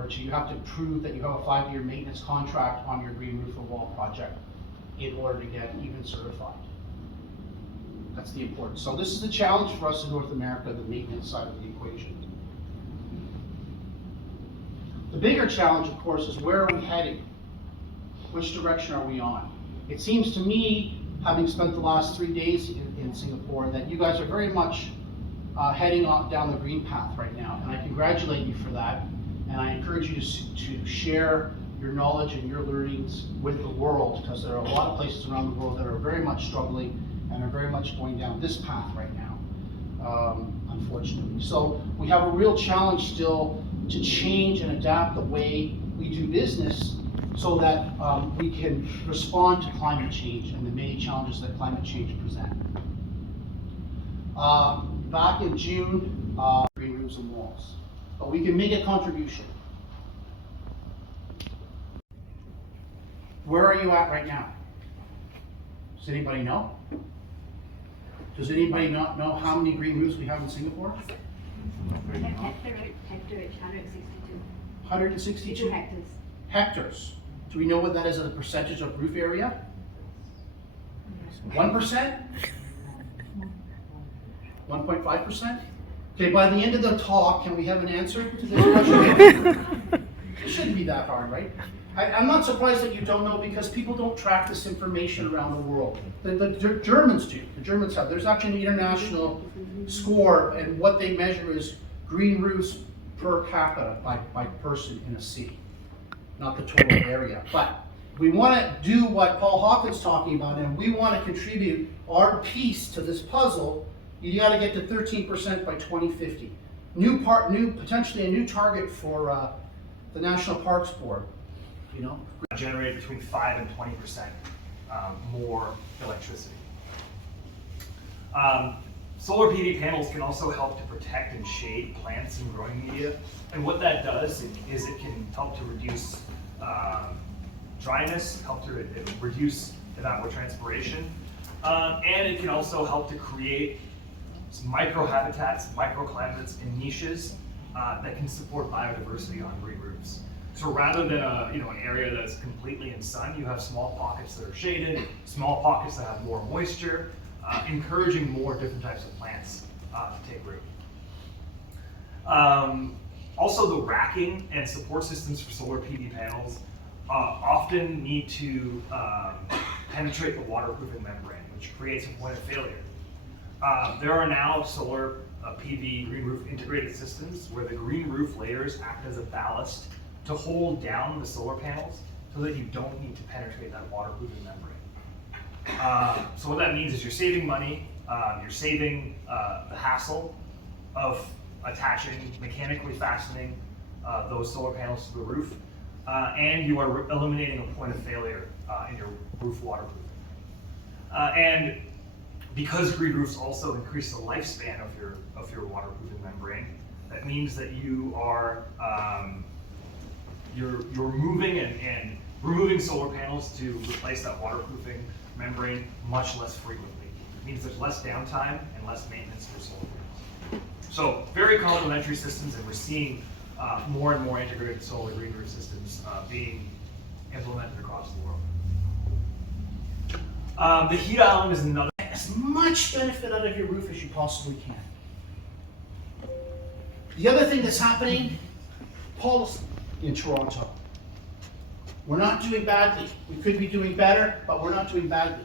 order to, you have to prove that you have a 5-year maintenance contract on your green roof and wall project in order to get even certified. That's the importance. So this is the challenge for us in North America, the maintenance side of the equation. The bigger challenge, of course, is where are we heading? Which direction are we on? It seems to me, having spent the last 3 days in Singapore, that you guys are very much heading off down the green path right now, and I congratulate you for that. And I encourage you to share your knowledge and your learnings with the world, because there are a lot of places around the world that are very much struggling and are very much going down this path right now, unfortunately. So we have a real challenge still to change and adapt the way we do business so that we can respond to climate change and the many challenges that climate change present. Back in June, green roofs and walls, but we can make a contribution. Where are you at right now? Does anybody know? Does anybody not know how many green roofs we have in Singapore? Hectare, it's 162. 162 hectares. Hectares. Do we know what that is as a percentage of roof area? 1%? 1.5%? Okay, by the end of the talk, can we have an answer to this question? It shouldn't be that hard, right? I'm not surprised that you don't know, because people don't track this information around the world. The Germans do. The Germans have. There's actually an international score, and what they measure is green roofs per capita by person in a city, not the total area. But we want to do what Paul Hawkins talking about, and we want to contribute our piece to this puzzle. You got to get to 13% by 2050. Potentially a new target for the National Parks Board. You know, generate between 5 and 20% more electricity. Solar PV panels can also help to protect and shade plants and growing media. And what that does is it can help to reduce dryness, help to reduce evapotranspiration, and it can also help to create some microhabitats, microclimates, and niches that can support biodiversity on green roofs. So rather than an area that's completely in sun, you have small pockets that are shaded, small pockets that have more moisture, encouraging more different types of plants to take root. Also, the racking and support systems for solar PV panels often need to penetrate the waterproofing membrane, which creates a point of failure. There are now solar PV green roof integrated systems where the green roof layers act as a ballast to hold down the solar panels so that you don't need to penetrate that waterproofing membrane. So what that means is you're saving money, you're saving the hassle of mechanically fastening those solar panels to the roof, and you are eliminating a point of failure in your roof waterproofing. And because green roofs also increase the lifespan of your waterproofing membrane, that means that you are you're moving and removing solar panels to replace that waterproofing membrane much less frequently. It means there's less downtime and less maintenance for solar panels. So very complementary systems, and we're seeing more and more integrated solar green roof systems being implemented across the world. The heat island is another. As much benefit out of your roof as you possibly can. The other thing that's happening, policy in Toronto. We're not doing badly. We could be doing better, but we're not doing badly.